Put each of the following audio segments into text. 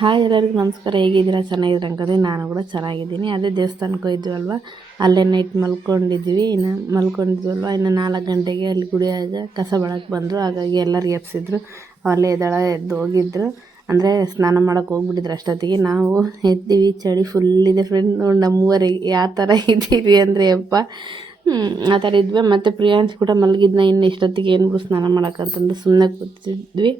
Hi ಎಲ್ಲರಿಗೂ ನಮಸ್ಕಾರ. ಹೇಗಿದ್ದೀರಾ? ಚೆನ್ನಾಗಿದ್ದೀರಾ ಅನ್ಕೋತೀನಿ. ನಾನು ಕೂಡ ಚೆನ್ನಾಗಿದ್ದೀನಿ. ಅದೇ ದೇವಸ್ಥಾನಕ್ಕೆ ಹೋಗಿದ್ವಲ್ವ, ಅಲ್ಲೇ ನೈಟ್ ಮಲ್ಕೊಂಡಿದ್ವಿ. ಇನ್ನು 4 ಗಂಟೆಗೆ ಅಲ್ಲಿ ಗುಡಿಯಾಗ ಕಸ ಬಳಕ್ಕೆ ಬಂದರು. ಹಾಗಾಗಿ ಎಲ್ಲರೂ ಎಬ್ಸಿದ್ರು. ಅಲ್ಲೇ ಎದ್ದು ಹೋಗಿದ್ರು, ಅಂದರೆ ಸ್ನಾನ ಮಾಡೋಕ್ಕೆ ಹೋಗ್ಬಿಟ್ಟಿದ್ರು. ಅಷ್ಟೊತ್ತಿಗೆ ನಾವು ಎದ್ದೀವಿ. ಚಳಿ ಫುಲ್ ಇದೆ ಫ್ರೆಂಡ್. ನೋಡಿ ನಮ್ಮೂವರೆಗೆ ಯಾವ ಥರ ಇದ್ದೀವಿ ಅಂದರೆ ಯಪ್ಪ, ಆ ಥರ ಇದ್ವಿ. ಮತ್ತು ಪ್ರಿಯಾಂಶ್ ಕೂಡ ಮಲಗಿದ್ನ. ಇನ್ನು ಇಷ್ಟೊತ್ತಿಗೆ ಏನು ಸ್ನಾನ ಮಾಡೋಕ್ಕಂತಂದು ಸುಮ್ಮನೆ ಕೂತಿದ್ವಿ.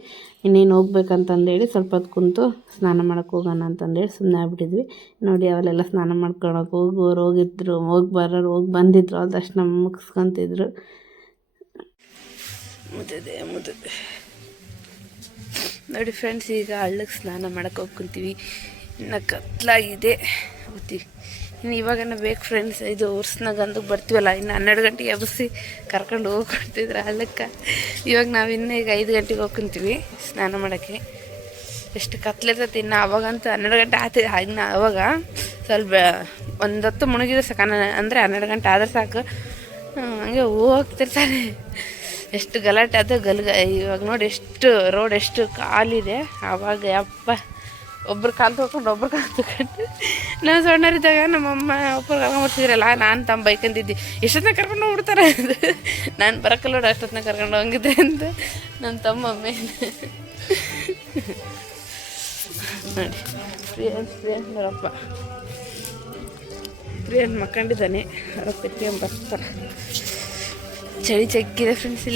ಇನ್ನೇನು ಹೋಗ್ಬೇಕಂತಂದೇಳಿ ಸ್ವಲ್ಪ ಹೊತ್ತು ಕುಂತು ಸ್ನಾನ ಮಾಡೋಕ್ಕೆ ಹೋಗೋಣ ಅಂತಂದೇಳಿ ಸುಮ್ಮನೆ ಆಗ್ಬಿಟ್ಟಿದ್ವಿ. ನೋಡಿ ಅವರೆಲ್ಲ ಸ್ನಾನ ಮಾಡ್ಕೊಳಕ್ಕೆ ಹೋಗೋರು ಹೋಗಿದ್ರು, ಹೋಗಿ ಬಂದಿದ್ರು. ಅದು ತಕ್ಷಣ ಮುಗಿಸ್ಕೊತಿದ್ರು. ಮುದ್ದೆ ನೋಡಿ ಫ್ರೆಂಡ್ಸ್, ಈಗ ಹಳ್ಳಕ್ಕೆ ಸ್ನಾನ ಮಾಡೋಕ್ಕೆ ಹೋಗ್ಕೊಂತೀವಿ. ಇನ್ನು ಕತ್ಲಾಗಿದೆ ಹೋಗ್ತೀವಿ. ಇನ್ನು ಇವಾಗನ ಬೇಕು ಫ್ರೆಂಡ್ಸ್. ಇದು ಉರ್ಸ್ನಾಗ ಅಂದಕ್ಕೆ ಬರ್ತೀವಲ್ಲ, ಇನ್ನು 12 ಗಂಟೆಗೆ ಎಬ್ಬಿಸಿ ಕರ್ಕೊಂಡು ಹೋಗ್ಕೊಡ್ತಿದ್ರು ಹಳ್ಳಕ್ಕೆ. ಇವಾಗ ನಾವು ಈಗ 5 ಗಂಟೆಗೆ ಹೋಗ್ಕೊಂತೀವಿ ಸ್ನಾನ ಮಾಡೋಕ್ಕೆ. ಎಷ್ಟು ಕತ್ಲಿರ್ತೈತಿ. ಇನ್ನು ಅವಾಗಂತೂ 12 ಗಂಟೆ ಆಗ್ತಿದೆ. ಇನ್ನು ಅವಾಗ ಸ್ವಲ್ಪ ಒಂದು ಹೊತ್ತು ಮುಳುಗಿದ್ರೆ ಸಾಕು, ಅಂದರೆ 12 ಗಂಟೆ ಆದ್ರೆ ಸಾಕು. ಹಂಗೆ ಹೋಗ್ತಿರ್ತಾರೆ. ಎಷ್ಟು ಗಲಾಟೆ ಅದು ಇವಾಗ ನೋಡಿ ಎಷ್ಟು ರೋಡ್ ಎಷ್ಟು ಕಾಲಿದೆ. ಆವಾಗ ಯಪ್ಪ ಒಬ್ರು ಕಾಲು ತೊಗೊಂಡು ನಾವು ಸಣ್ಣರಿದ್ದಾಗ ನಮ್ಮಮ್ಮ ಒಬ್ಬರು ಕರ್ಕೊಂಡ್ಬರ್ತಿದ್ರಲ್ಲ, ನಾನು ತಮ್ಮ ಬೈಕಂತಿದ್ದೆ. ಎಷ್ಟೊತ್ತನ ಕರ್ಕೊಂಡು ಹೋಗ್ಬಿಡ್ತಾರೆ. ನಾನು ಬರೋಕ್ಕಲ್ಲ ನೋಡಿ ಅಷ್ಟೊತ್ತನ ಕರ್ಕೊಂಡು ಹೋಗಿದ್ದೆ ಅಂತ ನನ್ನ ತಮ್ಮಮ್ಮೆ. ನೋಡಿ ಪ್ರಿಯನ್ ಪ್ರಿಯನ್ ಮಕ್ಕಂಡಿದ್ದಾನೆ. ಅವ್ರ ಪೆಟ್ಟಿಗೆ ಬರ್ತಾರೆ. ಚಳಿ ಚಕ್ಕಿದೆ ಫ್ರೆಂಡ್ಸ್.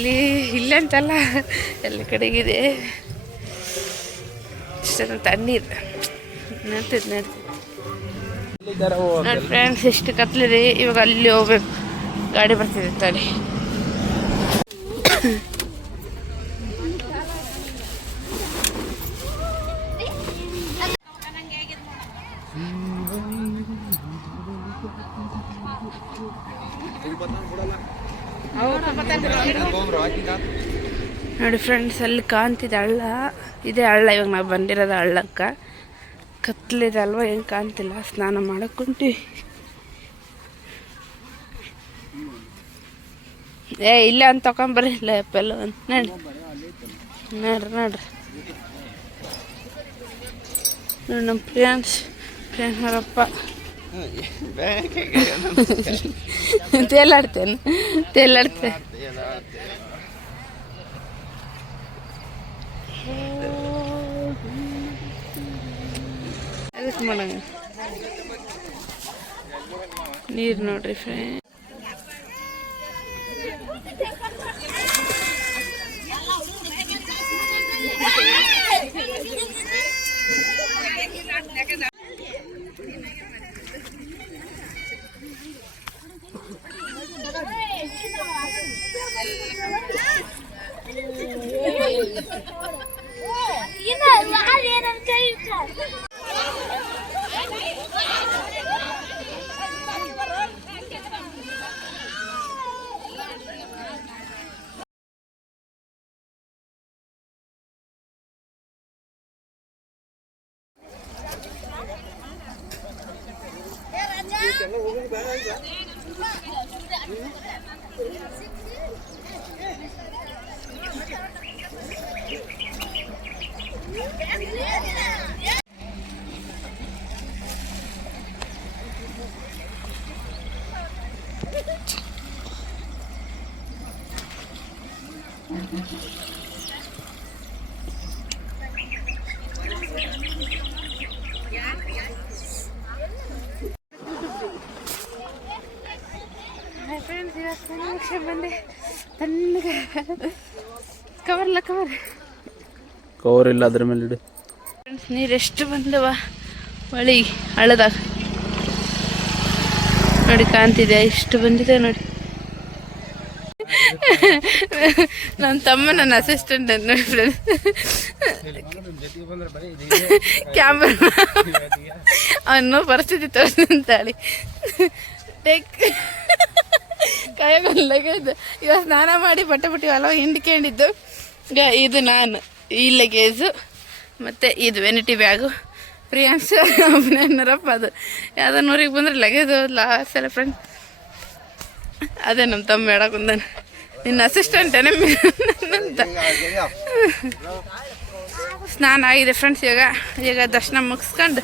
ಇಲ್ಲ ಅಂತಲ್ಲ, ಎಲ್ಲ ಕಡೆಗಿದೆ. ಇಷ್ಟ ತಣ್ಣೀರು ನಡ್ತೈತೆ ನೋಡಿ ಫ್ರೆಂಡ್ಸ್. ಎಷ್ಟು ಕತ್ಲಿದೆ. ಇವಾಗ ಅಲ್ಲಿ ಹೋಗ್ಬೇಕು, ಗಾಡಿ ಬರ್ತಿದೆ ತಡಿ. ನೋಡಿ ಫ್ರೆಂಡ್ಸ್, ಅಲ್ಲಿ ಕಾಣ್ತಿದೆ ಹಳ್ಳ. ಇದೇ ಹಳ್ಳ. ಇವಾಗ ನಾವು ಬಂದಿರೋದು ಹಳ್ಳಕ್ಕೆ. ಕತ್ಲಿದೆ ಅಲ್ವಾ, ಏನು ಕಾಣ್ತಿಲ್ಲ. ಸ್ನಾನ ಮಾಡಕ್ಕೆ ಕುಂತೀವಿ. ಇಲ್ಲ ಅಂತ ತಗೊಂಬರಿಲ್ಲ ಎಲ್ಲ ಅಂತ. ನೋಡ್ರಿ ನೋಡಿ ನಮ್ಮ ಪ್ರಿಯಾಂಶ್ ಅವರಪ್ಪ ತೇಲಾಡ್ತೇನೆ. ಅದಕ್ಕೆ ಮಾಡಂಗ ನೀರು ನೋಡ್ರಿ ಫ್ರೆಂಡ್. ಬಂದೆ ತಣ್ಣಗೆ. ಕವರ್ ಇಲ್ಲ ಅದ್ರ ಮೇಲೆ ಇಡು. ನೀರು ಎಷ್ಟು ಬಂದವ ಹೊಳಿ ಹಳ್ಳದಾಗ ನೋಡಿ, ಕಾಣ್ತಿದೆ ಎಷ್ಟು ಬಂದಿದೆ ನೋಡಿ. ನನ್ನ ತಮ್ಮ ನನ್ನ ಅಸಿಸ್ಟೆಂಟ್ ಅಂತ ನೋಡಿ ಫ್ರೆಂಡ್ಸ್. ಕ್ಯಾಮ್ರಾ ಅವನು ಪರಿಸ್ಥಿತಿ ತೋರಿಸ್ತಾಳಿ. ಕಾಯಾಗೊಂದು ಲಗೇಜ್ ಇವಾಗ ಸ್ನಾನ ಮಾಡಿ ಬಟ್ಟೆ ಅಲ್ಲ ಹಿಂಡ್ಕೊಂಡಿದ್ದು. ಇದು ನಾನು ಈ ಲಗೇಜು, ಮತ್ತು ಇದು ವೆನಿಟಿ ಬ್ಯಾಗು. ಪ್ರಿಯಾಂಶ್ ಅಭಿನಯನರಪ್ಪ ಅದು ಯಾವುದೋ 100ಗೆ ಬಂದರೆ ಲಗೇಜ್ ಲಾಸ್ಟ್ ಎಲ್ಲ ಫ್ರೆಂಡ್. ಅದೇ ನಮ್ಮ ತಮ್ಮ ಹೇಳಕ್ಕೆ ನಿನ್ನ ಅಸಿಸ್ಟೆಂಟೇನೆ ಅಂತ. ಸ್ನಾನ ಆಗಿದೆ ಫ್ರೆಂಡ್ಸ್. ಈಗ ದರ್ಶನ ಮುಗಿಸ್ಕೊಂಡು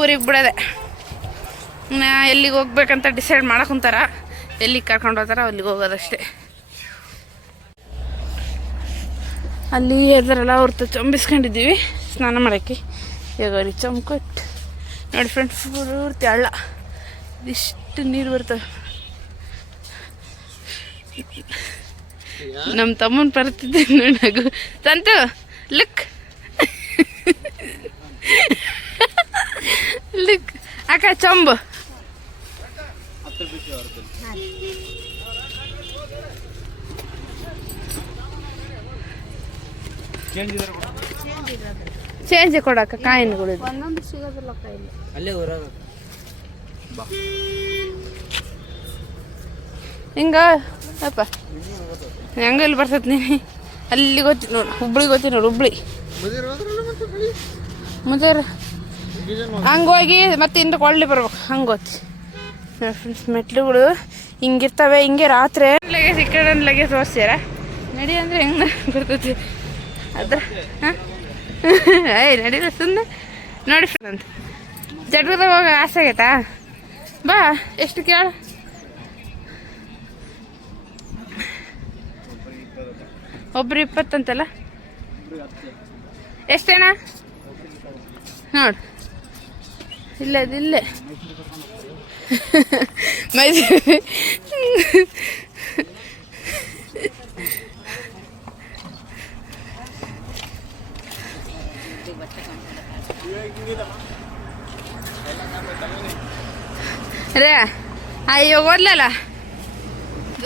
ಊರಿಗೆ ಬಿಡೋದೆ. ಎಲ್ಲಿಗೆ ಹೋಗ್ಬೇಕಂತ ಡಿಸೈಡ್ ಮಾಡಕೊಂತಾರ, ಎಲ್ಲಿಗೆ ಕರ್ಕೊಂಡು ಹೋಗ್ತಾರ ಅಲ್ಲಿಗೆ ಹೋಗೋದಷ್ಟೇ. ಅಲ್ಲಿ ಎದ್ರಲ್ಲ ಅವ್ರ ಚಂಬಿಸ್ಕೊಂಡಿದ್ದೀವಿ ಸ್ನಾನ ಮಾಡೋಕ್ಕೆ. ಈಗ ಅವ್ರಿಗೆ ಚಂಬ್ಕೊಟ್ಟು ನೋಡಿ ಫ್ರೆಂಡ್ಸ್, ಪೂರ್ತಿ ಹಳ್ಳ, ಇಷ್ಟು ನೀರು ಬರ್ತವೆ. ನಮ್ಮ ತಮ್ಮನ ಬರ್ತಿದ್ದೆ ನೋಡಗು ಸಂತು ಲುಕ್ ಲುಕ್ ಅಕ್ಕ ಚಂಬು. ಚೇಂಜ್ ಕೊಡಕ್ಕ ಕಾಯಿನ ಕೊಡೋದು ಒಂದೊಂದು ಸಿಗೋದಿಲ್ಲ ಕಾಯಿಲೆ ಅಲ್ಲೇ ಊರಾಗ ಹಿಂಗ ಅಪ್ಪ ಹೆಂಗ ಇಲ್ಲಿ ಬರ್ತೈತಿ ನೀನು ಅಲ್ಲಿ ಗೊತ್ತಿ ನೋಡು. ಹುಬ್ಳಿ ಗೊತ್ತಿ ನೋಡು, ಹುಬ್ಳಿ ಮುಜಾರ ಹಂಗೆ ಹೋಗಿ ಮತ್ತೆ ಇಂದ ಕೊಳ್ಳಿ ಬರ್ಬೇಕು, ಹಂಗೆ ಗೊತ್ತಿ ಫ್ರೆಂಡ್ಸ್. ಮೆಟ್ಲುಗಳು ಹಿಂಗಿರ್ತವೆ, ಹಿಂಗೆ ರಾತ್ರಿ ಲಗೇಜ್ ಈ ಕಡೆ ಲಗೇಜ್ ತೋರಿಸ್ಯಾರ ನಡಿ ಅಂದರೆ ಹೆಂಗೆ ಬರ್ತೈತಿ ಅದ್ರ. ಹಾಂ ಏಯ್ ನಡೀಲ ಸುಮ್ಮನೆ ನೋಡಿ ಅಂತ ಜಡ್ಗದಾಗ ಹೋಗ ಆಸೆ ಆಗೈತಾ? ಬಾ, ಎಷ್ಟು ಕೇಳ? ಒಬ್ರು 20 ಅಂತಲ್ಲ, ಎಷ್ಟೇನಾ ನೋಡು. ಇಲ್ಲದಿಲ್ಲೇ ಮೈಸೂರು ರೇ ಇವಾಗ ಓದ್ಲಲ್ಲ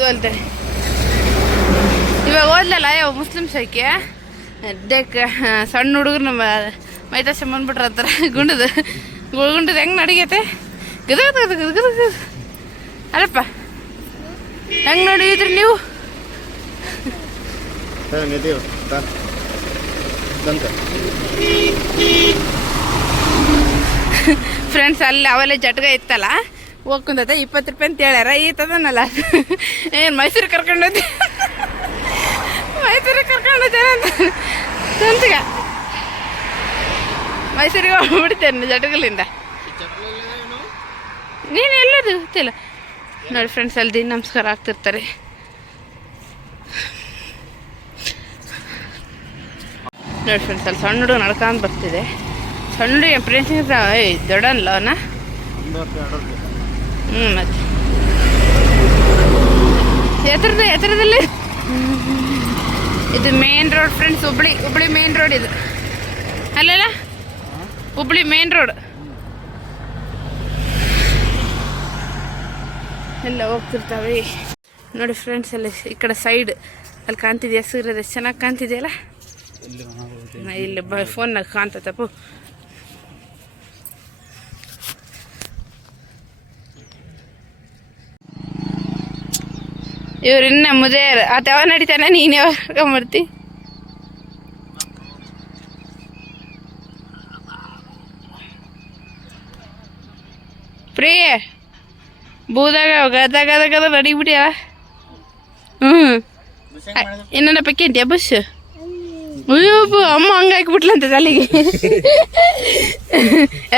ಓದ್ತಾರೆ. ಇವಾಗ ಓದ್ಲಲ್ಲ ಯಾವ ಮುಸ್ಲಿಮ್ಸ್ ಐಕೆ ಸಣ್ಣ ಹುಡುಗರು ನಮ್ಮ ಮೈತಾಸ ಬಂದ್ಬಿಟ್ರ ಹತ್ರ ಗುಂಡದ ಹೆಂಗೆ ನಡಿಗೈತೆ ಗದ ಅಲ್ಲಪ್ಪ ಹೆಂಗೆ ನೋಡಿದ್ರಿ ನೀವು? ಫ್ರೆಂಡ್ಸ್ ಅಲ್ಲಿ ಅವೆಲ್ಲ ಜಟ್ಗ ಇತ್ತಲ್ಲ ಹೋಗ್ಕೊಂಡದ 20 ರೂಪಾಯಿ ಅಂತ ಹೇಳ್ಯಾರ. ಈತದನಲ್ಲ ಏನು ಮೈಸೂರಿಗೆ ಕರ್ಕೊಂಡೋಗಿ ಅಂತ ಸ್ವಂತಗ ಮೈಸೂರಿಗೆ ಹೋಗ್ಬಿಡ್ತೇನೆ ಜಟಗಲಿಂದ. ನೀನು ಎಲ್ಲದು ಗೊತ್ತಿಲ್ಲ ನೋಡಿ ಫ್ರೆಂಡ್ಸ್. ಅಲ್ಲಿ ದಿನ ನಮಸ್ಕಾರ ಆಗ್ತಿರ್ತಾರೆ. ನೋಡಿ ಫ್ರೆಂಡ್ಸ್, ಅಲ್ಲಿ ಸಣ್ಣ ಹುಡುಗ ನಡ್ಕೊಂಡು ಬರ್ತಿದೆ. ಸಣ್ಣ ಹುಡುಗ ಫ್ರೆಂಡ್ಸ್ ದೊಡ್ಡಲ್ಲ ಅವನ. ಮತ್ತೆ ಎತ್ತರದಲ್ಲಿ ಇದು main road friends. Hubli main road ಇದು ಅಲ್ಲಲ್ಲ, ಹುಬ್ಳಿ ಮೇನ್ ರೋಡ್. ಎಲ್ಲ ಹೋಗ್ತಿರ್ತಾವೆ ನೋಡಿ ಫ್ರೆಂಡ್ಸ್. ಅಲ್ಲಿ ಈ ಕಡೆ ಸೈಡ್ ಅಲ್ಲಿ ಕಾಣ್ತಿದ್ಯಾ ಹಸಿರು, ಎಷ್ಟು ಚೆನ್ನಾಗಿ ಕಾಣ್ತಿದೆಯಲ್ಲ. ಇಲ್ಲಿ ಫೋನ್ನಾಗ ಕಾಣ್ತತಪ್ಪು. ಇವ್ರು ಇನ್ನ ಮುಜೇರ್ ಆತ ಯಾವ ನಡೀತಾನೆ, ನೀನು ಯಾವಾಗ ಮಾಡ್ತಿ? ಪ್ರಿಯ ಬೂದಾಗ ಗದ ನಡಿಬಿಟ್ಯಾ? ಇನ್ನೊಂದು ಪಕ್ಕಿ ಅಂತ್ಯಾ ಬಸ್? ಅಯ್ಯೋಬ್ಬ ಅಮ್ಮ ಹಂಗೆ ಹಾಕಿಬಿಟ್ಲಂತ ತಲೆಗೆ.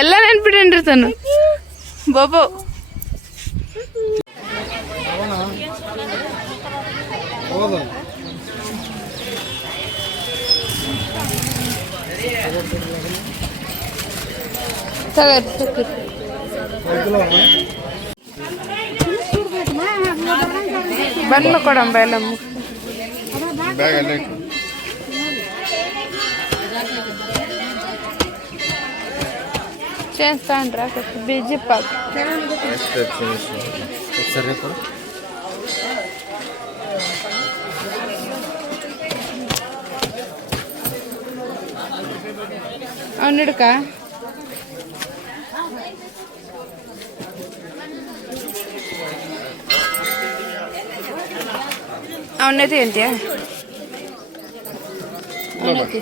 ಎಲ್ಲ ನೆನ್ಪಿಟ್ಟೇನ್ರಿ ತಾನು ಬಾಬು. ಬನ್ನು ಕೊಡಂಬ ಎಲ್ಲ ಚೇಂಜ್ ತಗೊಂಡ್ರ ಬಿಜಿ ಪಾಕ್ ಅವ್ನು ಹಿಡ್ಕ. ಅವನತಿ ಅಂತೀಯ? ಅವನತಿ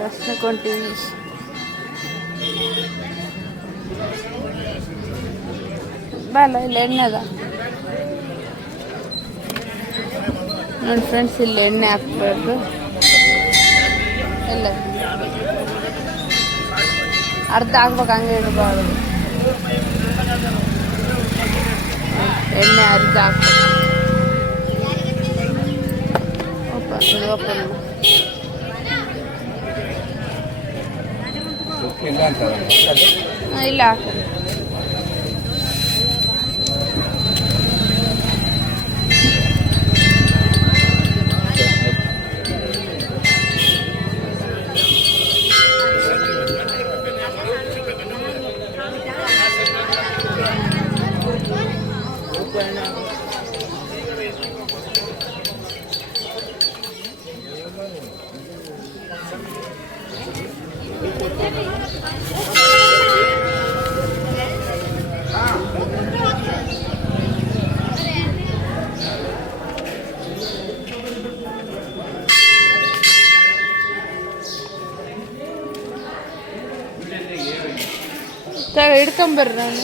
ದರ್ಶನ ಕೊಂತೀವಿ. ಬಲ್ಲ ಇಲ್ಲ ಎಣ್ಣೆದ ನೋಡಿ ಫ್ರೆಂಡ್ಸ್, ಇಲ್ಲಿ ಎಣ್ಣೆ ಹಾಕ್ಬೇಕು. ಎಲ್ಲ ಅರ್ಧ ಹಾಕ್ಬೇಕು, ಹಂಗೆ ಇಡಬಾರ್ದು. ಎಣ್ಣೆ ಅರ್ಧ ಹಾಕ್ಬೇಕು. ಓಪನ್ ಇಲ್ಲ ಹಾಕ. ಹಿಡ್ಕೊಂಬರ್ರಿ ನಾನು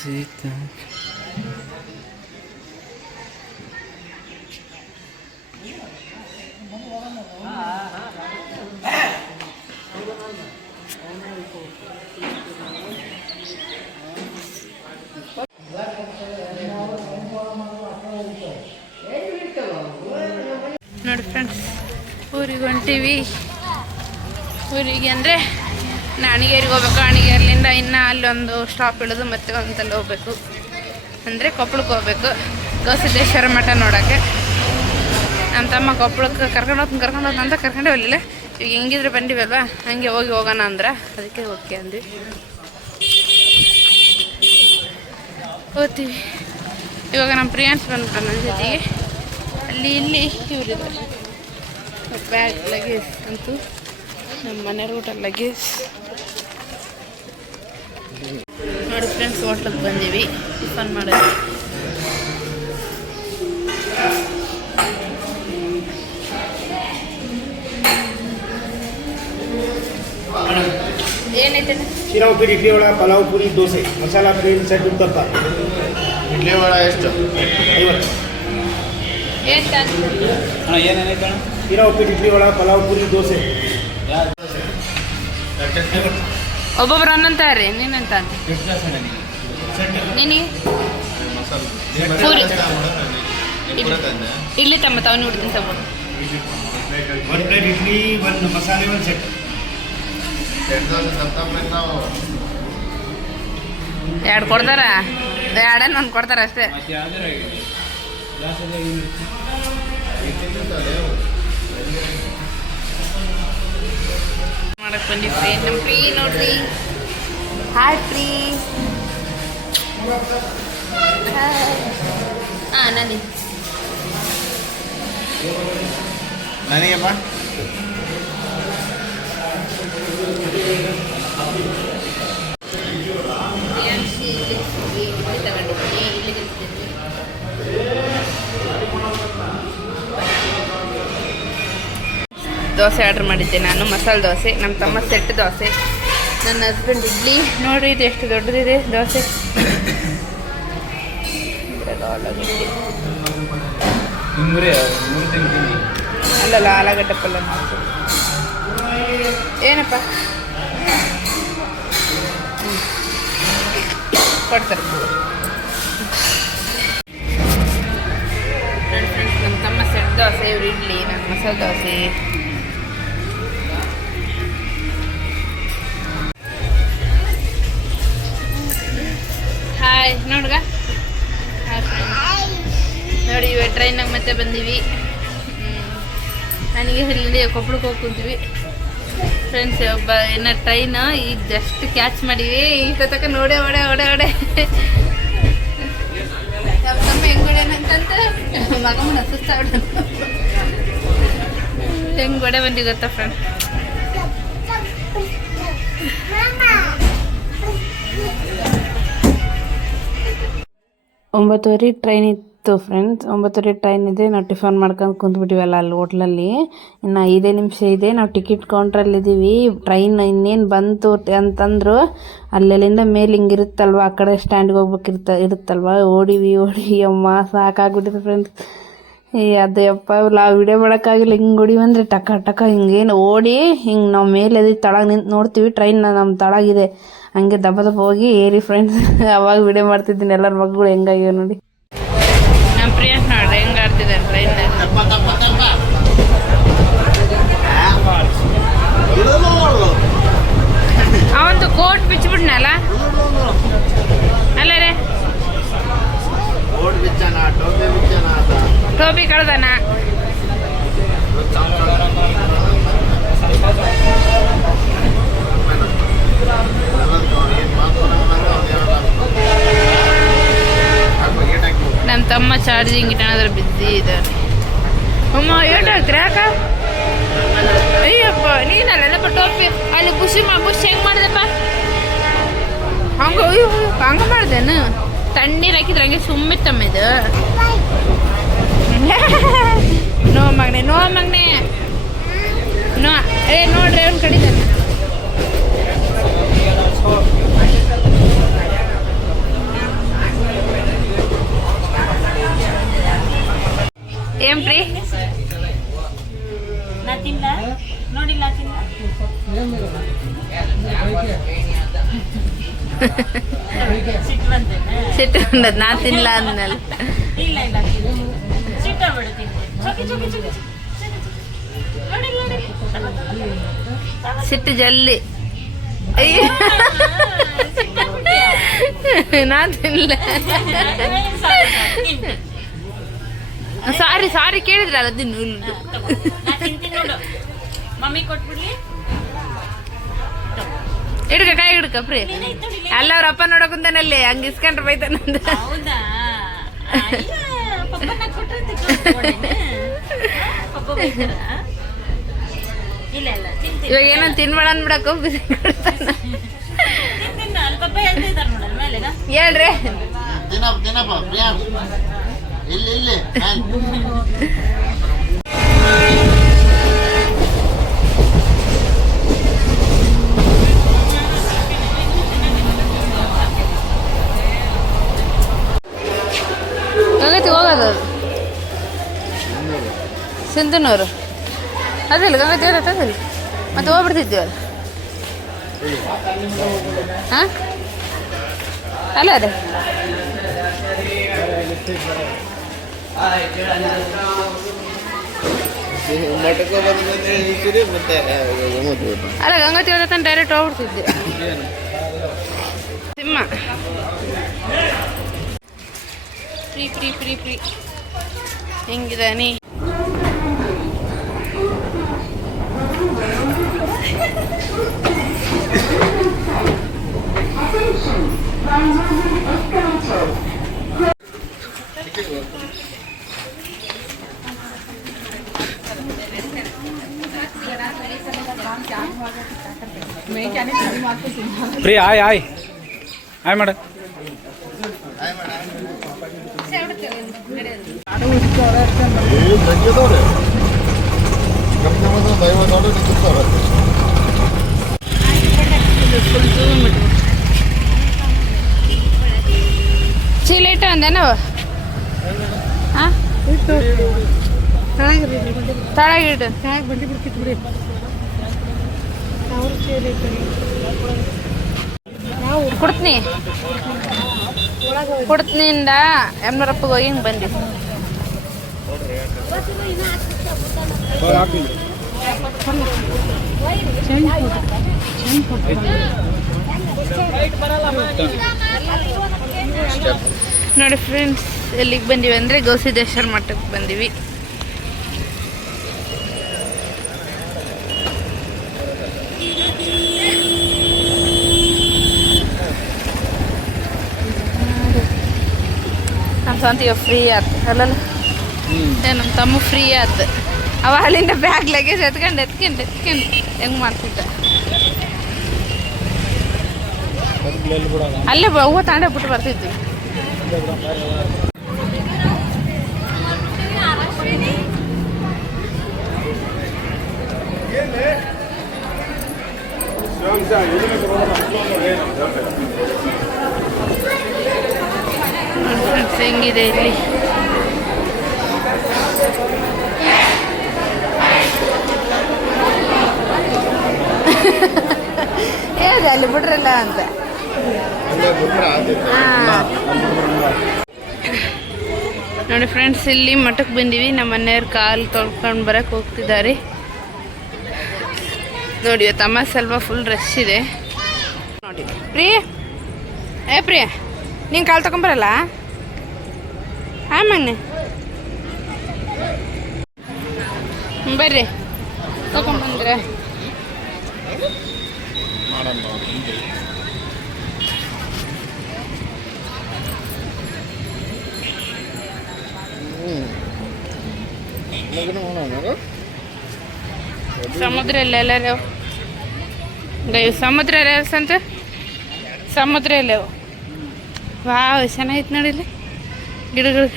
Sita. ನೋಡಿ ಫ್ರೆಂಡ್ಸ್, ಊರಿಗೆ ಹೊಂಟೀವಿ. ಊರಿಗೆ ಅಂದರೆ ಅಣಿಗೇರಿಗೆ ಹೋಗ್ಬೇಕು. ಅಣಿಗೇರ್ಲಿಂದ ಇನ್ನು ಅಲ್ಲೊಂದು ಸ್ಟಾಪ್ ಇಳಿದು ಮತ್ತೆ ಒಂದಲ್ಲಿ ಹೋಗ್ಬೇಕು, ಅಂದರೆ ಕೊಪ್ಪಳಕ್ಕೆ ಹೋಗ್ಬೇಕು, ಗವಿಸಿದ್ದೇಶ್ವರ ಮಠ ನೋಡೋಕ್ಕೆ. ನಮ್ಮ ತಮ್ಮ ಕೊಪ್ಪಳಕ್ಕೆ ಕರ್ಕೊಂಡು ಹೋಗ್ತೀನಿ ಅಂತ ಕರ್ಕೊಂಡೇ ಹೋಗಲಿಲ್ಲ. ಈಗ ಹೆಂಗಿದ್ರೆ ಬಂದಿವಲ್ವ, ಹಂಗೆ ಹೋಗೋಣ ಅಂದ್ರೆ ಅದಕ್ಕೆ ಓಕೆ ಅಂದ್ವಿ. ಹೋಗ್ತೀವಿ. ಇವಾಗ ನಮ್ಮ ಪ್ರಿಯಾನ್ಸ್ ಬಂದ್ಬಿಟ್ಟು ನನ್ನ ಜೊತೆಗೆ. ಅಲ್ಲಿ ಇಲ್ಲಿ ಇವರಿದ್ದಾರೆ. ಬ್ಯಾಗ್ ಲಗೇಜ್ ಅಂತೂ ನಮ್ಮ ಮನೆಯವ್ರ ಊಟ ಲಗೇಜ್. ನೋಡಿ ಫ್ರೆಂಡ್ಸ್, ಹೋಟ್ಲಿಗೆ ಬಂದೀವಿ ಟಿಫನ್ ಮಾಡೋದು. ಏನೈತೆ ಶಿರಾ ಉಪ್ಪಿಟ್ಟು, ಇಡ್ಲಿ ವಡ, ಪಲಾವ್, ಪೂರಿ, ದೋಸೆ, ಮಸಾಲ ಗ್ರೀನ್ ಸೆಟ್, ಉತ್ತಪ್ಪ. ಇಡ್ಲಿ ವಡ ಎಷ್ಟು? 50. ಏನೇನೈತೆ ಅಣ್ಣ? ಶಿರಾ ಉಪ್ಪಿಟ್ಟು, ಇಡ್ಲಿ ವಡ, ಪಲಾವ್, ಪೂರಿ, ದೋಸೆ. ಒಬ್ಬೊಬ್ರು ಅನ್ನಂತಾರೆ. ನೀನಂತ ನಿನಗೆ ಪೂರಿ ಇಡ್ಲಿ ತಮ್ಮ ತವನಿ ಹುಡ್ತೀನಿ ತಗೊಂಡು 1 ಪ್ಲೇಟ್ ಇಡ್ಲಿ, 1 ಮಸಾಲೆ, 1 ಸೆಟ್. ಎರಡು ಕೊಡ್ತಾರ, ಎರಡನ್ನ ಒಂದು ಕೊಡ್ತಾರ ಅಷ್ಟೇ. ಮಾಡಕ್ ಬಂದಿ ಫ್ರೆಂಡ್ ನಮ್ಮ ಪ್ರೀ ನೋಡ್ರಿ. ಹಾಯ್ ಪ್ರೀ. ಹಾಂ ನನಗೆ ನನಗೆಪ್ಪ ದೋಸೆ ಆರ್ಡ್ರ್ ಮಾಡಿದ್ದೆ ನಾನು, ಮಸಾಲೆ ದೋಸೆ. ನಮ್ಮ ತಮ್ಮ ಸೆಟ್ ದೋಸೆ, ನನ್ನ ಹಸ್ಬೆಂಡ್ ಇಡ್ಲಿ. ನೋಡ್ರಿ ಇದು ಎಷ್ಟು ದೊಡ್ಡದಿದೆ ದೋಸೆ. ಅಲ್ಲಲ್ಲ ಆಲೂಗಡ್ಡೆ ಪಲ್ಯ ಮಾಡ್ತೀವಿ. ಏನಪ್ಪ ಕೊಡ್ತಾರೆ. ನಮ್ಮ ತಮ್ಮ ಸೆಟ್ ದೋಸೆ, ಇವ್ರು ಇಡ್ಲಿ, ನನ್ನ ಮಸಾಲೆ ದೋಸೆ. ಹಾಯ್ ನೋಡ್ಗ. ನೋಡಿ ಇವಾಗ ಟ್ರೈನಾಗ ಮತ್ತೆ ಬಂದೀವಿ. ನನಗೆ ಇಲ್ಲಿ ಕೊಪ್ಪಳಕ್ಕೆ ಹೋಗಿ ಕುಂತೀವಿ ಫ್ರೆಂಡ್ಸ್. ಒಬ್ಬ ಏನೋ ಟ್ರೈನ್ ಈಗ ಜಸ್ಟ್ ಕ್ಯಾಚ್ ಮಾಡೀವಿ. ಈಗ ತನಕ ನೋಡೆ ಒಡೆ ಒಡೆ ಒಡೆ ನಮ್ಮ ಹೆಂಗೊಡೆನಂತಂತ ಮಗಮ್ಮನ ಸುಸ್ತಾಡ ಹೆಂಗೆ ಒಡೆ ಬಂದಿ ಗೊತ್ತಾ ಫ್ರೆಂಡ್. ಒಂಬತ್ತುವರೆ ಟ್ರೈನ್ ಇತ್ತು ಫ್ರೆಂಡ್ಸ್. 9:30 ಟ್ರೈನ್ ಇದೆ. ನಾವು ಟಿಫನ್ ಮಾಡ್ಕೊಂಡು ಕುಂತ್ಬಿಟ್ಟಿವಲ್ಲ ಅಲ್ಲಿ ಹೋಟ್ಲಲ್ಲಿ. ಇನ್ನು 5 ನಿಮಿಷ ಇದೆ. ನಾವು ಟಿಕೆಟ್ ಕೌಂಟ್ರಲ್ಲಿದ್ದೀವಿ. ಟ್ರೈನ್ ಇನ್ನೇನು ಬಂತು ಅಂತಂದರು. ಅಲ್ಲೆಲ್ಲಿಂದ ಮೇಲೆ ಹಿಂಗೆ ಇರುತ್ತಲ್ವ, ಆ ಕಡೆ ಸ್ಟ್ಯಾಂಡ್ಗೆ ಇರುತ್ತಲ್ವ. ಓಡಿವಿ ಅಮ್ಮ ಸಾಕಾಗ್ಬಿಟ್ಟಿದೆ ಫ್ರೆಂಡ್ಸ್. ಅದು ಯಪ್ಪ ನಾವು ವಿಡಿಯೋ ಮಾಡೋಕ್ಕಾಗಿಲ್ಲ. ಹಿಂಗೆ ಹೊಡಿವಂದ್ರೆ ಟಕ ಟಕ ಹಿಂಗೇನು ಓಡಿ ಹಿಂಗೆ ನಾವು ಮೇಲೆ ತಳಗೆ ನಿಂತು ನೋಡ್ತೀವಿ. ಟ್ರೈನ್ ನಮ್ಮ ತಳಗಿದೆ. ಹಂಗೆ ದಬ್ಬ ಹೋಗಿ ಏರಿ ಫ್ರೆಂಡ್ಸ್. ಅವಾಗ ವಿಡಿಯೋ ಮಾಡ್ತಿದ್ದೀನಿ. ಎಲ್ಲರ ಮಗಳು ಹೆಂಗಾಗ್ಯಾವ ನೋಡಿ. ನಮ್ಮ ಪ್ರಿಯಾಂಕ್ ನೋಡ್ರಿ ಹೆಂಗೆ ಆಡ್ತಿದ್ದಾರೆ ಟ್ರೈನ್. ಅವಂದು ಕೋಟ್ ಬಿಚ್ಚಿಬಿಟ್ನಲ್ಲ ಅಲ್ಲ ರೇ. ಟೋಪಿ ಕಳ್ದಾನ. ನಮ್ಮ ತಮ್ಮ ಚಾರ್ಜಿಂಗ್ ಇಟ್ಟಾದ್ರೆ ಬಿಸಿ ಇದ್ದಾರೆ. ಅಮ್ಮ ಏಟಾಗ್ತೀರ ಯಾಕ? ಅಯ್ಯಪ್ಪ ನೀನಲ್ಲಪ್ಪ ಟೋಪಿ ಅಲ್ಲಿ ಖುಷಿ ಹೆಂಗೆ ಮಾಡಿದೆಪ್ಪ? ಹಂಗೆ ಅಯ್ಯೋ ಹಂಗೆ ಮಾಡ್ದೇನು? ತಣ್ಣೀರು ಹಾಕಿದ್ರೆ ಹಂಗೆ ಸುಮ್ಮಿತ್ತಮ್ಮ ಇದು. ನೋ ಮಗನೆ ನೋ ಮಗನೆ ನೋ. ನೋಡ್ರಿ ಅವ್ನು ಕಡಿದಾನೆ. ಏನ್ ಪ್ರೀ ನೋಡಿಲ್ಲ ಸಿಟ್ಟು ಬಂದದ್ ನಾ ತಿನ್ಲ ಅಂದ್ಮೇಲೆ. ಸಿಟ್ಟು ಜಲ್ದಿ. ನಾ ತಿನ್ಲ. ಸಾರಿ ಕೇಳಿದ್ರಲ್ಲ ತಿನ್ನು. ಮಮ್ಮಿ ಕೊಟ್ಬಿಡ್ಲಿ. ಹಿಡ್ಕ ಕೈ ಹಿಡ್ಕ ಪ್ರೀ. ಎಲ್ಲ ಅವ್ರ ಅಪ್ಪ ನೋಡಕ್ ಕುಂತಾನಲ್ಲಿ ಹಂಗ ಇಸ್ಕೊಂಡ್ರೆ ಬೈತಾನಂದ. ಹೌದಾ? ಇಲ್ಲ ಇಲ್ಲ ಇವಾಗ ಏನೋ ತಿನ್ಬೇಡ ಅನ್ಬಿಡಕ್ಕ ಬಿಸಿ ಕೊಡ್ತಾನ. ಹೇಳ್ರಿ ಇಲ್ಲಿ ಸಿಂಧನೂರು ಅದಿಲ್ಲ ಗಂಗಾ ದೇವರ ಅದಿಲ್ಲ ಮತ್ತೆ ಹೋಗ್ಬಿಡ್ತಿದ್ದೀವಲ್ಲ ಹಾಂ ಅಲ್ಲ ಅದೇ ಮಠಕ್ಕೆ ಬಂದ್ರೆ ನಿಲ್ಸಿರಿ ಮತ್ತೆ ಅಲ್ಲ ಗಂಗಾ ದೇವರ ತನಕ ಡೈರೆಕ್ಟ್ ಹೋಗ್ಬಿಡ್ತಿದ್ದೆ ಸಿಂಹ ಫ್ರೀ ಫ್ರೀ ಫ್ರೀ ಫ್ರೀ ಹೆಂಗಿದಾನಿ ಪ್ರಿಯ ಆಯ್ ಆಯ್ ಆಯ್ ಮಾಡ ಚೀಲ ಇಟ್ಟು ಅಂದೇನವ ಹಾಂ ತಳಗಿಡು ಕೊಡ್ತೀನಿ ಕೊಡ್ತೀನಿಂದ ಎಮ್ನರಪ್ಪಗೆ ಹೋಗಿ ಹಿಂಗೆ ಬಂದಿ ನೋಡಿ ಫ್ರೆಂಡ್ಸ್ ಎಲ್ಲಿಗೆ ಬಂದೀವಿ ಅಂದರೆ ಗವಿಸಿದ್ದೇಶ್ವರ ಮಠಕ್ಕೆ ಬಂದೀವಿ ನಮ್ಮ ಸ್ವಂತ ಫ್ರೀ ಆಯ್ತು ಅಲ್ಲಲ್ಲ ನಮ್ಮ ತಮ್ಮ ಫ್ರೀ ಆಯ್ತು ಅವ ಅಲ್ಲಿಂದ ಬ್ಯಾಗ್ ಲಗೇಜ್ ಎತ್ಕೊಂಡು ಹೆಂಗೆ ಮಾಡ್ತಿದ್ದ ಅಲ್ಲೇ ಹೂವು ತಾಂಡೆ ಬಿಟ್ಟು ಬರ್ತಿದ್ವಿ ಹೆಂಗಿದೆ ಇಲ್ಲಿ ಏನಿದೆ ಅಲ್ಲಿ ಬಿಡ್ರಲ್ಲ ಅಂತ ನೋಡಿ ಫ್ರೆಂಡ್ಸ್ ಇಲ್ಲಿ ಮಠಕ್ಕೆ ಬಂದೀವಿ ನಮ್ಮ ಮನೆಯವ್ರ ಕಾಲು ತೊಳ್ಕೊಂಡು ಬರಕ್ಕೆ ಹೋಗ್ತಿದ್ದಾರೆ ನೋಡಿ ತಮ್ಮ ಸ್ವಲ್ಪ ಫುಲ್ ರಶ್ ಇದೆ ನೋಡಿ ಪ್ರಿಯ ಪ್ರಿಯ ನೀನು ಕಾಲು ತಗೊಂಬರಲ್ಲ ಮೊನ್ನೆ ಬರ್ರಿ ತಗೊಂಬಂದ್ರೆ ಸಮುದ್ರ ಎಲ್ಲೆಲ್ಲರೂ ಸಮುದ್ರ ಅಂತ ಸಮುದ್ರ ಎಲ್ಲವು ವಾವ್ ಚೆನ್ನಾಗಿತ್ತು ನೋಡಿಲ್ಲಿ ಗಿಡಗಳು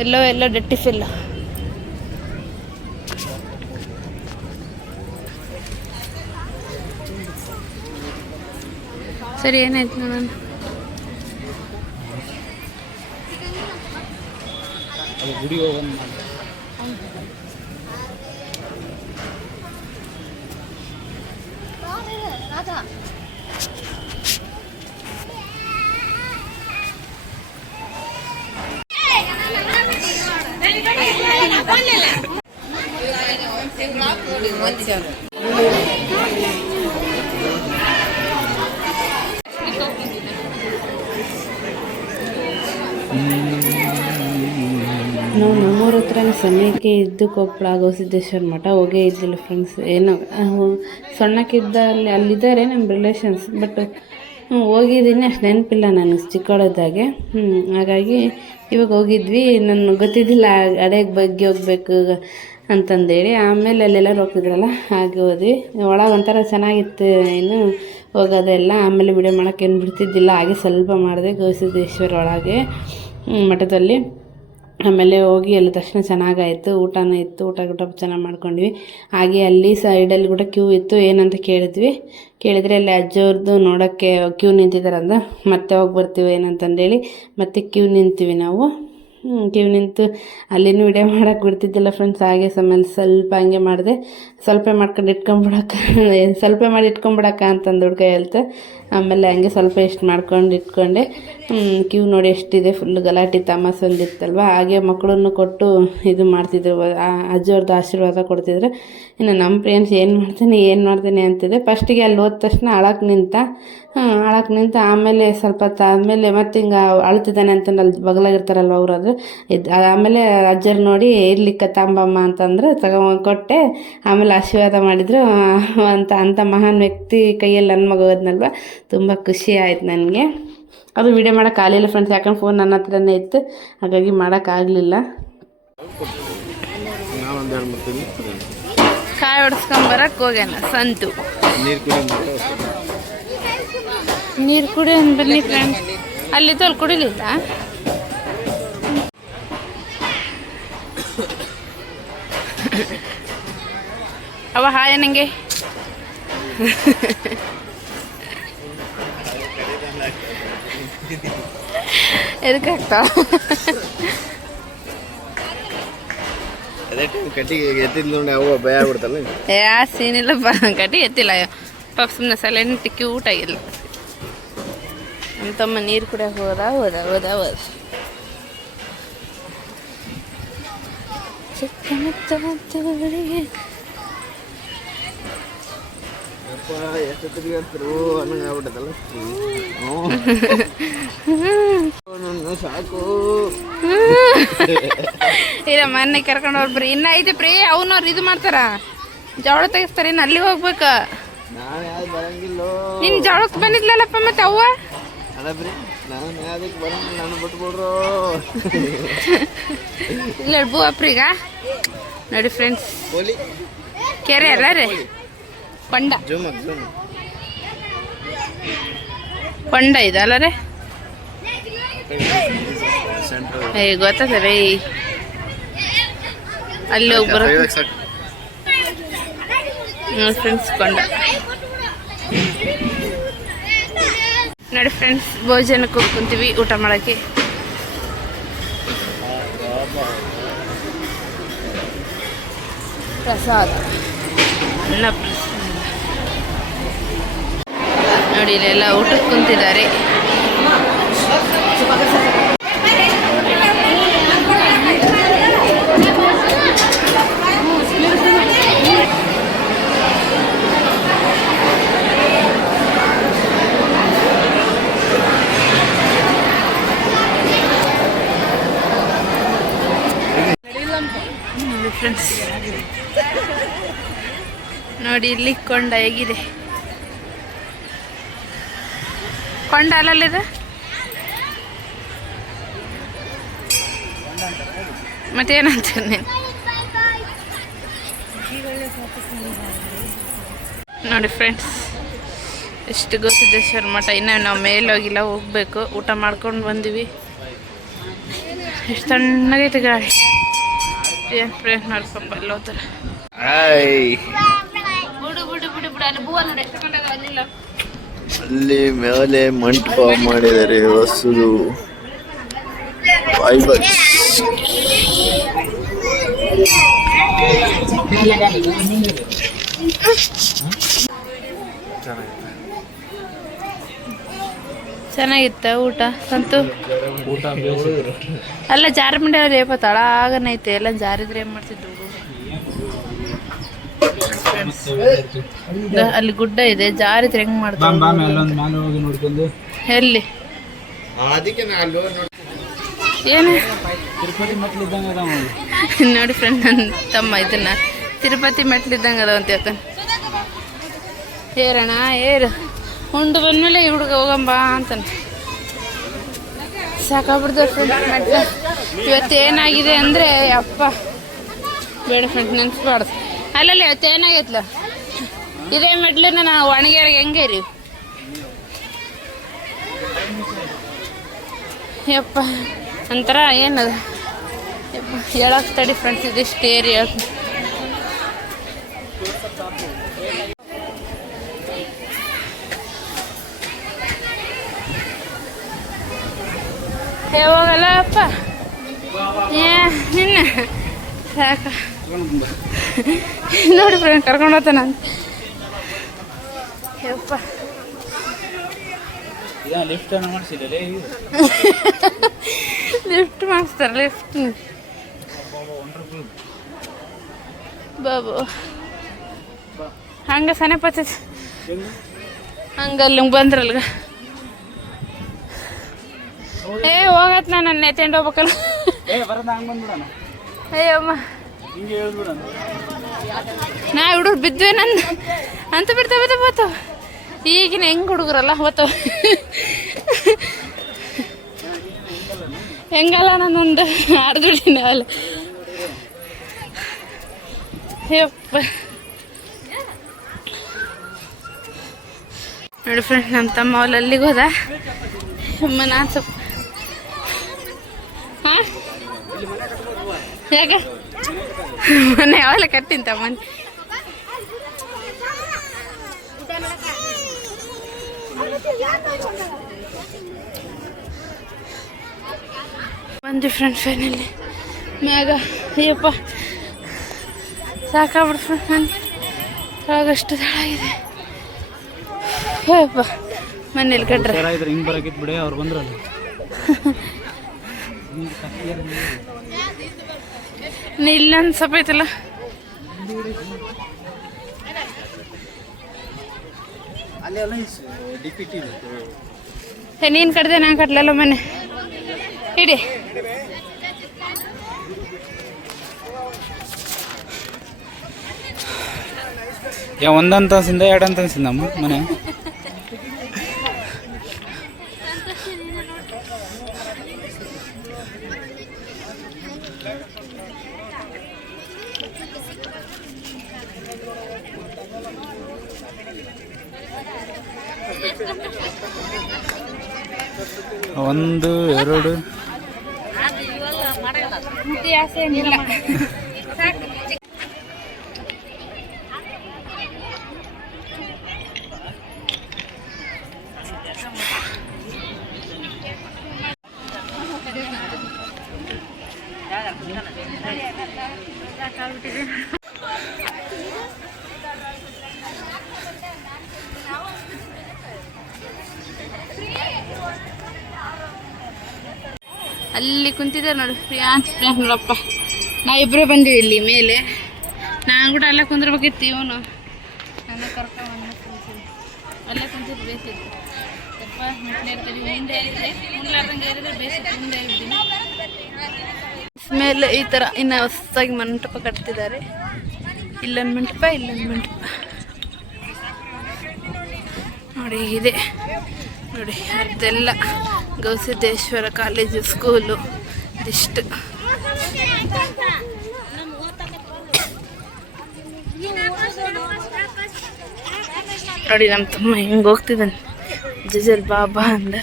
ಎಲ್ಲೋ ಡಟ್ಟಿ ಫಿಲ್ಲ ಸರಿ ಏನಾಯ್ತು ನೋಡೋಣ ಗುಡಿ ಹೋಗೋಣ ನಾವು ನಮ್ಮೂರ ಹತ್ರನೇ ಸಮಯಕ್ಕೆ ಇದ್ದು ಕೊಪ್ಪಳ ಗವಿಸಿದ್ದೇಶ್ವರ ಮಠ ಹೋಗೇ ಇದ್ದಿಲ್ಲ ಫ್ರೆಂಡ್ಸ್ ಏನೋ ಸಣ್ಣಕ್ಕಿದ್ದ ಅಲ್ಲಿದ್ದಾರೆ ನಮ್ಮ ರಿಲೇಷನ್ಸ್ ಬಟ್ ಹೋಗಿದ್ದೀನಿ ಅಷ್ಟು ನೆನಪಿಲ್ಲ ನನಗೆ ಚಿಕ್ಕವಳಿದ್ದಾಗೆ ಹಾಗಾಗಿ ಇವಾಗ ಹೋಗಿದ್ವಿ ನನಗೆ ಗೊತ್ತಿದ್ದಿಲ್ಲ ಅಡೆಗೆ ಬಗ್ಗೆ ಹೋಗ್ಬೇಕು ಅಂತಂದೇಳಿ ಆಮೇಲೆ ಅಲ್ಲೆಲ್ಲರೂ ಹೋಗ್ತಿದ್ರಲ್ಲ ಹಾಗೆ ಹೋದ್ವಿ ಒಳಗೆ ಒಂಥರ ಚೆನ್ನಾಗಿತ್ತು ಇನ್ನು ಹೋಗೋದೆಲ್ಲ ಆಮೇಲೆ ವಿಡಿಯೋ ಮಾಡೋಕ್ಕೆ ಏನು ಬಿಡ್ತಿದ್ದಿಲ್ಲ ಹಾಗೆ ಸ್ವಲ್ಪ ಮಾಡಿದೆ ಗವಿಸಿದ್ದೇಶ್ವರ ಒಳಗೆ ಮಠದಲ್ಲಿ ಆಮೇಲೆ ಹೋಗಿ ಅಲ್ಲಿ ತಕ್ಷಣ ಚೆನ್ನಾಗಾಯಿತು ಊಟನೂ ಇತ್ತು ಊಟ ಚೆನ್ನಾಗಿ ಮಾಡ್ಕೊಂಡ್ವಿ ಹಾಗೆ ಅಲ್ಲಿ ಸೈಡಲ್ಲಿ ಕೂಡ ಕ್ಯೂ ಇತ್ತು ಏನಂತ ಕೇಳಿದರೆ ಅಲ್ಲಿ ಅಜ್ಜವ್ರದ್ದು ನೋಡೋಕ್ಕೆ ಕ್ಯೂ ನಿಂತಿದ್ದಾರಂದ ಮತ್ತೆ ಹೋಗಿ ಬರ್ತೀವಿ ಏನಂತಂದೇಳಿ ಮತ್ತೆ ಕ್ಯೂ ನಿಂತೀವಿ ನಾವು ಕಿವಿ ನಿಂತು ಅಲ್ಲಿನೂ ವಿಡಿಯೋ ಮಾಡೋಕೆ ಬಿಡ್ತಿದ್ದಿಲ್ಲ ಫ್ರೆಂಡ್ಸ್. ಹಾಗೆ ಆಮೇಲೆ ಸ್ವಲ್ಪ ಹಂಗೆ ಮಾಡಿದೆ, ಸ್ವಲ್ಪ ಮಾಡ್ಕೊಂಡು ಸ್ವಲ್ಪ ಮಾಡಿ ಇಟ್ಕೊಂಬಿಡಕ್ಕ ಅಂತಂದು ಹುಡುಗ ಹೇಳ್ತೆ. ಆಮೇಲೆ ಹಂಗೆ ಸ್ವಲ್ಪ ಎಷ್ಟು ಮಾಡ್ಕೊಂಡು ಇಟ್ಕೊಂಡೆ. ಕ್ಯೂ ನೋಡಿ ಎಷ್ಟಿದೆ, ಫುಲ್ ಗಲಾಟೆ ತಮಾಸೆ ಒಂದಿತ್ತಲ್ವ. ಹಾಗೆ ಮಕ್ಕಳನ್ನು ಕೊಟ್ಟು ಇದು ಮಾಡ್ತಿದ್ರು, ಅಜ್ಜಿಯವ್ರದ್ದು ಆಶೀರ್ವಾದ ಕೊಡ್ತಿದ್ರು. ಇನ್ನು ನಮ್ಮ ಫ್ರೆಂಡ್ಸ್ ಏನು ಮಾಡ್ತೀನಿ ಅಂತಿದೆ. ಫಸ್ಟಿಗೆ ಅಲ್ಲಿ ಹೋದ ತಕ್ಷಣ ಅಳಕ್ಕೆ ನಿಂತ ಆಮೇಲೆ ಸ್ವಲ್ಪ ಆದಮೇಲೆ ಮತ್ತೆ ಹಿಂಗೆ ಅಳ್ತಿದ್ದಾನೆ ಅಂತ ಅಲ್ಲಿ ಬಗಲಾಗಿರ್ತಾರಲ್ವ ಅವರು, ಅದು ಆಮೇಲೆ ಅಜ್ಜರು ನೋಡಿ ಇರ್ಲಿಕ್ಕೆ ತಾಂಬಮ್ಮ ಅಂತಂದ್ರೆ ಕೊಟ್ಟೆ. ಆಮೇಲೆ ಆಶೀರ್ವಾದ ಮಾಡಿದರು ಅಂಥ ಮಹಾನ್ ವ್ಯಕ್ತಿ ಕೈಯಲ್ಲಿ ನನ್ನ ಮಗ ಹೋದ್ನಲ್ವ, ತುಂಬ ಖುಷಿ ಆಯ್ತು ನನಗೆ. ಅದು ವಿಡಿಯೋ ಮಾಡೋಕ್ಕಾಗಲಿಲ್ಲ ಫ್ರೆಂಡ್ಸ್, ಯಾಕಂದ್ರೆ ಫೋನ್ ನನ್ನ ಹತ್ರನೇ ಇತ್ತು, ಹಾಗಾಗಿ ಮಾಡೋಕ್ಕಾಗಲಿಲ್ಲ. ಕಾಯಿ ಹೊಡ್ಸ್ಕೊಂಬರಕ್ಕೆ ಹೋಗ್ಯಾನ ಸಂತು. ನೀರು ಕುಡಿ ಬನ್ನಿ ಫ್ರೆಂಡ್ಸ್. ಅಲ್ಲಿದ್ದು ಅಲ್ಲಿ ಕುಡಿಲಿಲ್ಲ. ಅವ ಹಾಯ ನನಗೆ ಎದಕ್ಕೆ ಆಗ್ತಾವ ಕಟ್ಟಿಗೆ ಎತ್ತಿದ್ ನೋಡಿ ಅವ ಭಯ ಆಗ್ಬಿಡ್ತಲ್ಲ. ಯಾ ಸೀನಿಲ್ಲ ಕಟ್ಟಿ ಎತ್ತಿಲ್ಲ ಪಾಪ, ಸುಮ್ಮನೆ ಸೈಲೆಂಟ್ ಕ್ಯೂಟ್ ಆಗಿಲ್ಲ. ನಮ್ಮ ತಮ್ಮ ನೀರು ಕುಡಿಯೋಕೆ ಹೋದ ಎಷ್ಟು ತಿರುಗಾಡ್ತಿರು ಅನ್ನಂಗೆ ಆಗ್ಬಿಟ್ಟದಲ್ಲ. ಸಾಕು ಇಲ್ಲ, ಮೊನ್ನೆ ಕರ್ಕೊಂಡು ಹೋಗ್ರಿ. ಇನ್ನ ಐತೆ ಪ್ರೀ, ಅವನವ್ರು ಇದು ಮಾಡ್ತಾರ, ಜವಳ ತೆಗಿಸ್ತಾರೆ. ಇನ್ನು ಅಲ್ಲಿ ಹೋಗ್ಬೇಕ. ನಾನು ಯಾವ್ದು ಬರಂಗಿಲ್ಲೋ. ನಿನ್ ಜವಳಕ್ಕೆ ಬಂದಿದ್ಲಲ್ಲಪ್ಪ ಮತ್ತೆ ಅವ್ವ. ಅಲ್ಲ ಬ್ರಿ, ನಾನು ಯಾವ್ದಕ್ಕೆ ಬರಂಗಿಲ್ಲ, ನಾನು ಬಿಟ್ಬಿಡ್ರು. ಇಲ್ಲ ಬೂ ಅಪ್ರೀಗ ನೋಡಿ ಫ್ರೆಂಡ್ಸ್, ಕೆರೆ ಅಲ್ಲ ರೀ, ಕೊಂಡ ಇದಲ್ಲ ರೀ. ಗೊತ್ತದ ರೀ, ಅಲ್ಲಿ ಹೋಗಿ ಬರೋ ಫ್ರೆಂಡ್ಸ್ ಕೊಂಡ ನೋಡಿ ಫ್ರೆಂಡ್ಸ್. ಭೋಜನಕ್ಕೆ ಹೋಗಿ ಕುಂತೀವಿ ಊಟ ಮಾಡೋಕ್ಕೆ. ಪ್ರಸಾದ, ಅನ್ನ ಪ್ರಸಾದ ನೋಡಿ, ಇಲ್ಲೆಲ್ಲ ಊಟಕ್ಕೆ ಕುಂತಿದ್ದಾರೆ. ಫ್ರೆಂಡ್ಸ್ ನೋಡಿ ಇಲ್ಲಿ ಕೊಂಡ ಹೇಗಿದೆ. ಕೊಂಡ ಅಲ್ಲಲ್ಲಿದೆ ಮತ್ತೇನಂತ ನೋಡಿ ಫ್ರೆಂಡ್ಸ್. ಎಷ್ಟು ಗೊತ್ತಿದ್ದೇಶ್ವರ ಮಠ. ಇನ್ನು ನಾವು ಮೇಲೆ ಹೋಗಿಲ್ಲ, ಹೋಗ್ಬೇಕು. ಊಟ ಮಾಡ್ಕೊಂಡು ಬಂದಿವಿ. ಎಷ್ಟು ತಣ್ಣಗೈತೆ ಗಾಳಿ. ಏನು ಫ್ರೆಂಡ್ ನೋಡಿ ಪಾಪ ಅಲ್ಲಿ ಹೋಗ್ತಾರೆ. ಅಲ್ಲಿ ಮೇಲೆ ಮಂಟಪ ಮಾಡಿದ್ದಾರೆ ಹೊಸದು. ಚೆನ್ನಾಗಿತ್ತ ಊಟ ಸಂತು? ಅಲ್ಲ ಜಾರಬಂಡಿ ಅವ್ರು ಏಪ ತಳಾಗನೈತೆ, ಎಲ್ಲ ಜಾರಿದ್ರೆ ಏನ್ ಮಾಡ್ತಿದ್ರು? ಅಲ್ಲಿ ಗುಡ್ಡ ಇದೆ, ಜಾರಿದ್ರೆ ಹೆಂಗ್ ಮಾಡ್ತಾರೆ? ಎಲ್ಲಿ ಏನು ನೋಡಿ ಫ್ರೆಂಡ್, ನನ್ನ ತಮ್ಮ ಇದನ್ನ ತಿರುಪತಿ ಮೆಟ್ಲಿದ್ದಂಗೆ ಅದಾವ ಅಂತ ಹೇಳ್ತಾನೆ. ಏರಣ ಏರು, ಉಂಡು ಬಂದ್ಮೇಲೆ ಈ ಹುಡುಗ ಹೋಗಂಬ ಅಂತಾನೆ. ಸಾಕಾಗ್ಬಿಡ್ದು ಫ್ರೆಂಡ್ ಮೆಟ್ಲು. ಇವತ್ತೇನಾಗಿದೆ ಅಂದರೆ ಅಪ್ಪ ಬೇಡ ಫ್ರೆಂಡ್, ನೆನ್ಸ್ಬಾರ್ದು. ಅಲ್ಲಲ್ಲಿ ಇವತ್ತೇನಾಗೈತ್ಲ, ಇದೇ ಮೆಟ್ಲನ್ನ ನಾವು ಒಣಗ್ಯಾರಿಗೆ ಹೆಂಗೆ ರೀ ಯಪ್ಪ ಒಂಥರ ಏನದು ಯಪ್ಪ ಹೇಳಕ್ಕೆ ತಡಿ ಫ್ರೆಂಡ್ಸ್. ಇದಿಷ್ಟು ಏರಿ ಹೇಳ್ತೀನಿ. ಹೋಗಲ್ಲ ಅಪ್ಪ, ನಿನ್ನ ಸಾಕ ನೋಡಿ ಫ್ರೆಂಡ್ ಕರ್ಕೊಂಡು ಹೋಗ್ತಾನ ಯಪ್ಪ ಲಿಫ್ಟ್ ಮಾಡಿಸಿದ್ರೆ ಲಿಫ್ಟ್ ಮಾಡಿಸ್ತಾರೆ ಲಿಫ್ಟ್ ಬಾಬು ಹಂಗೆ ಸನೆ ಪಚ್ಚೈತಿ ಹಂಗಲ್ಲಿ ಬಂದ್ರಲ್ಗ ಏ ಹೋಗತ್ ನಾನು ನನ್ನ ಎತ್ಕೊಂಡು ಹೋಗ್ಬೇಕಲ್ಲ ಅಯ್ಯಮ್ಮ ನಾ ಹುಡುಗ್ರು ಬಿದ್ದುವೆ ನನ್ನ ಅಂತ ಬಿಡ್ತಾವ ಬರ್ತಾವ ಈಗಿನ ಹೆಂಗೆ ಹುಡುಗರಲ್ಲ ಹೋಗ್ತಾವ ಹೆಂಗಲ್ಲ ನಾನೊಂದು ಆಡ್ದುಡಿನಿ ಅಲ್ಲ ಯಪ್ಪ ನೋಡಿ ಫ್ರೆಂಡ್ ನಮ್ಮ ತಮ್ಮ ಅವಲ್ಲಿ ಅಲ್ಲಿಗೆ ಹೋದ ನಾನು ಸ್ವಲ್ಪ ಹಾಂ ಯಾಕೆ ಮನೆ ಯಾವೆಲ್ಲ ಕಟ್ಟಿಂತ ಮನೆ ಬಂದ್ವಿ ಫ್ರೆಂಡ್ ಫೈನಲ್ಲಿ ಮ್ಯಾಗ ಅಯ್ಯಪ್ಪ ಸಾಕಾಗ್ಬಿಡು ಫ್ರೆಂಡ್ ನಾನು ಕೆಳಗಷ್ಟು ತಳಗಿದೆ ಅಯ್ಯಪ್ಪ ಮನೇಲಿ ಕಟ್ರೆ ಹಿಂಗೆ ಬರಕಿತ್ತು ಬಿಡಿ ಅವ್ರು ಬಂದ್ರಲ್ಲ ಇಲ್ಲೊಂದು ಸ್ವಲ್ಪ ಐತಲ್ಲ ನೀನು ಕಟ್ದೆ ನಾ ಕಟ್ಲಲ್ಲ ಮನೆ ಇಡಿ ಒಂದಂತ ಅನ್ಸಿಂದ ಎರಡು ಅಂತ ಅನ್ಸಿಂದಮ್ಮ ಮನೆ ಒಂದು ಎರಡು ಅಲ್ಲಿ ಕುಂತಿದ್ದಾರೆ ನೋಡಿ ಪ್ರಿಯಾಂತ್ ನೋಡಪ್ಪ ನಾವು ಇಬ್ಬರೇ ಬಂದೀವಿ ಇಲ್ಲಿ ಮೇಲೆ ನಾನು ಕೂಡ ಅಲ್ಲೇ ಕುಂದಿರ್ಬೇಕಿತ್ತು ಇವನು ನನ್ನ ಕರ್ಕೊಂಡು ಅಲ್ಲೇ ಕುಂತಿದ್ದು ಬೇಸಿತ್ತು ಸ್ವಲ್ಪ ಮುಟ್ಲೆ ಇರ್ತೀವಿ ಹಿಂದೆ ಇರಿದ್ರೆ ಮುಟ್ಲಾರ್ದಂಗೆ ಇರಿದ್ರೆ ಬೇಸಿತ್ತು ಮುಂದೆ ಇರ್ತೀನಿ ಮೇಲೆ ಈ ಥರ ಇನ್ನು ಹೊಸದಾಗಿ ಮಂಟಪ ಕಟ್ತಿದ್ದಾರೆ ಇಲ್ಲೊಂದು ಮಂಟಪ ಇಲ್ಲೊಂದು ಮಂಟಪ ನೋಡಿ ಇದೆ ನೋಡಿ ಅದೆಲ್ಲ ಗವಿಸಿದ್ದೇಶ್ವರ ಕಾಲೇಜು ಸ್ಕೂಲು ಇದಿಷ್ಟು ನೋಡಿ ನಮ್ಮ ತಮ್ಮ ಹಿಂಗೆ ಹೋಗ್ತಿದ್ದಾನೆ ಜಜಲ್ ಬಾಬಾ ಅಂದ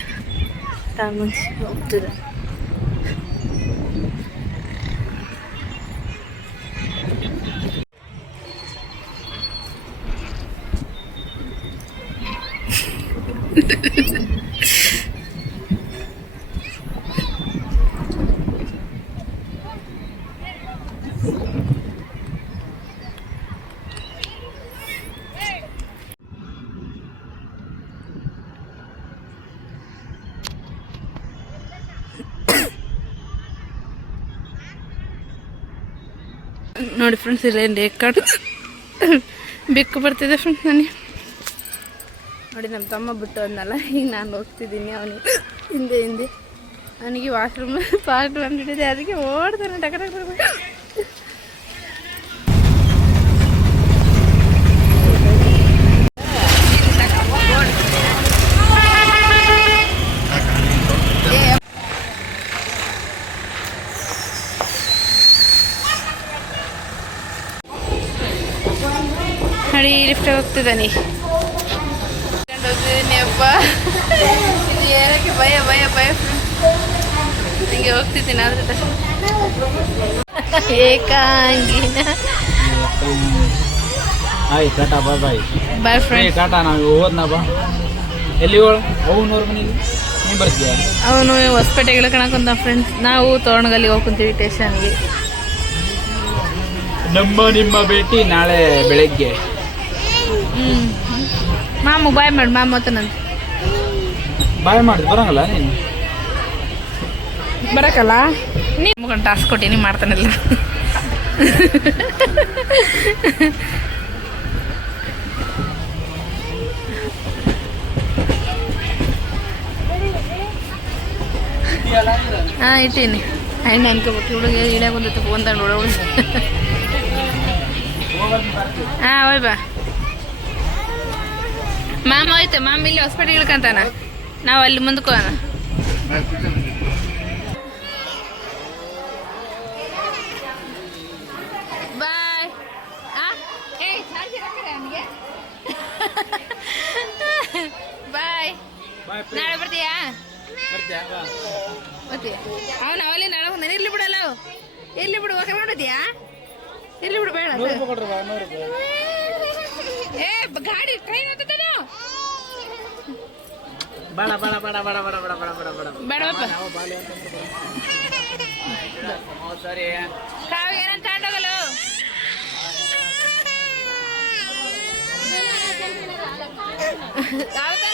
ಮುಂಚೆ ಹೋಗ್ತಿದ್ದಾನೆ ನೋಡಿ ಫ್ರೆಂಡ್ಸ್ ಇಲ್ಲ ಲೇಕಾಡು ಬೆಕ್ಕು ಬರ್ತಿದೆ ಫ್ರೆಂಡ್ಸ್ ನನಗೆ ನೋಡಿ ನಮ್ಮ ತಮ್ಮ ಬಿಟ್ಟು ಅಂದಲ್ಲ ಈಗ ನಾನು ಹೋಗ್ತಿದ್ದೀನಿ ಅವನಿಗೆ ಹಿಂದೆ ಹಿಂದೆ ಅವನಿಗೆ ವಾಶ್ರೂಮ್ ಫಾಸ್ಟ್ ಬಂದುಬಿಟ್ಟಿದೆ ಅದಕ್ಕೆ ಓಡ್ತಾನೆ ಟಕ ಟಕ ಬರ್ಬೇಕು ನೋಡಿ ಲಿಫ್ಟ್ ಹೋಗ್ತಿದ್ದಾನೆ ಹೋಗ್ತಿದ್ದೀನಿ ಅಪ್ಪ ಇದು ಏನಕ್ಕೆ ಭಯ ಭಯ ಭಯ ಹಿಂಗೆ ಹೋಗ್ತಿದ್ದೀನಿ ಆದ್ರೆ ಏಕಾಂಗಿನ ಆಯ್ ಟಾಟಾ ಬಾಯ್ ಬಾಯ್ ಬಾಯ್ ಫ್ರೆಂಡ್ ಟಾಟಾ ನಾವು ಹೋದ್ನಾ ಬಾ ಎಲ್ಲಿ ಹೋಳು ಹೋಗ್ನವ್ರ ಮನೇಲಿ ನೀನು ಬರ್ತೀಯಾ? ಅವನು ಹೊಸಪೇಟೆಗೆ ಕಣಕೊಂತ ಫ್ರೆಂಡ್ಸ್. ನಾವು ತೋರಣಗಲ್ಲಿ ಹೋಗ್ಕೊಂತೀವಿ ಸ್ಟೇಷನ್ಗೆ. ನಿಮ್ಮ ಭೇಟಿ ನಾಳೆ ಬೆಳಗ್ಗೆ. ಮಾಮು ಬಾಯ್ ಮಾಡಿ, ಮಾಮ ಮತ್ತನಂತ ಬಾಯ್ ಮಾಡಿದ್ ಬರಂಗಲ್ಲ ನೀನು? ಬರಕಲ್ಲ. ನೀವು ಟಾಸ್ಕ್ ಕೊಟ್ಟಿನಿ ಮಾಡ್ತಾನಿಲ್ಲ. ಹಾಂ ಇಟ್ಟೀನಿ. ಆಯ್ತು ಅನ್ಕೋಬೇಕು ಹುಡುಗ ಇಳಿಯಾಗ ಬಂದೈತೆ ಫೋನ್ ತಗೊಂಡು ಹುಡುಗ. ಹಾಂ ಹೋಯ್ ಬಾ. ಮಾಮ ಹೋಯ್ತು. ಮಾಮ ಇಲ್ಲಿ ಹಾಸ್ಪಿಟಲ್ ಇಳ್ಕಂತಾನ. ನಾವು ಅಲ್ಲಿ ಮುಂದಕ್ಕೆ ಹೋಗೋಣ. ಬಾಯ್. ಬಾಯ್. ನಾಳೆ ಬರ್ತೀಯಾ? ಬರ್ತೀಯ? ಅವನು ಅವಲ್ಲಿ ನಾಳೆ ಬಂದಾನೆ. ಇರ್ಲಿ ಬಿಡಲ್ಲ. ಇರ್ಲಿ ಬಿಡು. ಓಕೆ ಮಾಡಿದ್ಯಾ? ಇರ್ಲಿ ಬಿಡು. ಬೇಡ ಏ ಗಾಡಿ ಟ್ರೈನ್ ಹತ್ತದ. ಬೇಡ ಬೇಡ ಬೇಡ ಬೇಡ ಬೇಡ ಬೇಡ ಬೇಡ ಬೇಡ ಬೇಡ ಬೇಡಪ್ಪ. ಸರಿ. ಕಾವು ಏನಂತ ತಗೊಂಡೋಗಲ್ಲ. ಯಾವ್ದು